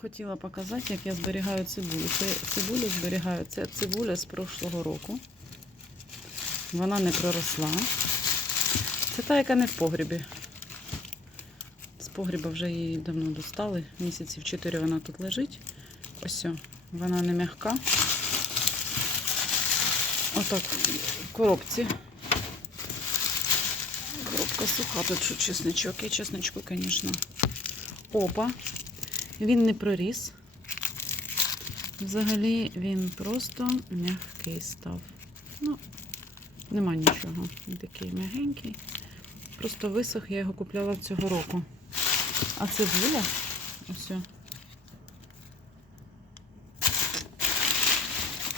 Хотіла показати, як я зберігаю цибулю. Цибулю зберігаю. Це цибуля з прошлого року. Вона не проросла. Це та, яка не в погрібі. З погріба вже її давно достали. Місяців 4 вона тут лежить. Ось, вона не м'яка. Отак, в коробці. Коробка суха, тут чесничок. І чесничку, звісно. Опа. Він не проріс. Взагалі він просто м'який став. Ну, нема нічого. Він такий м'ягенький. Просто висох, я його купляла цього року. А це цибуля? Ось.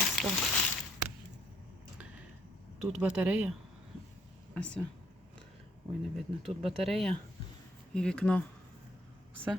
Ось так. Тут батарея. Ось. Ой, не видно. Тут батарея і вікно. Все.